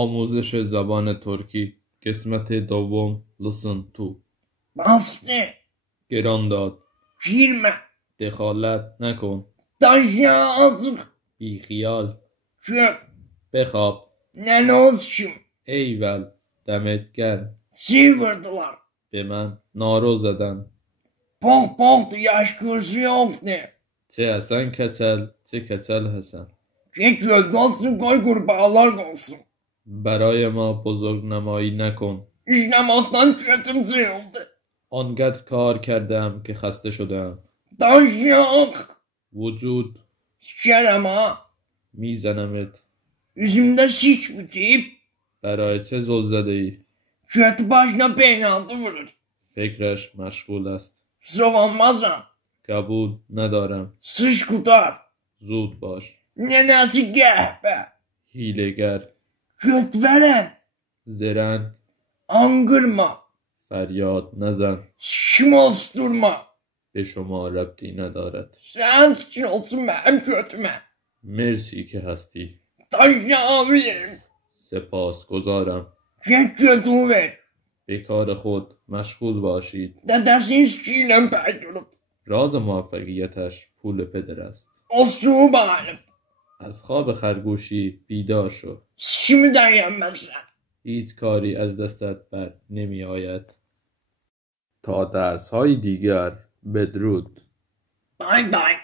آموزش زبان ترکی قسمت دوم listen to بسته گران داد girme دخالت نکن taşa بی خیال çöp بخواب ne olsun ایول دمت گرم sıyvırdılar. به من نارو زدن Pok pok yaş kursu yoktu. چه حسن کچل چه کچل حسن Çekiyor olsun koy kurbağalar olsun. برای ما بزرگ نمایی نکن İşlemekten kötüm sıyıldı. آنقدر کار کردم که خسته شدم Taşak وجود sikerim ha. میزنمت Yüzümde şiş bitip برای چه زل زده ای kötü başına peynatı vurur. فکرش مشغول است Soğanmaz ha. قبول ندارم Sıç kutar. زود باش Nenesi gehbe. هیله‌گر Kötü veren. زرنگ Angırma. فریاد نزن Şımosturma. به شما ربطی ندارد Sen için olsun ben kötüme. مرسی که هستی Taşağım. سپاسگزارم Çek kötümü ver. به کار خود مشغول باشید Dedesinin şiiyle peydurup. راز موفقیتش پول پدر است Osuğu bağlanıp. از خواب خرگوشی بیدار شو Şimdiden yenmezler. هیچ کاری از دستت بر نمی آید تا درس های دیگر بدرود Bay bay.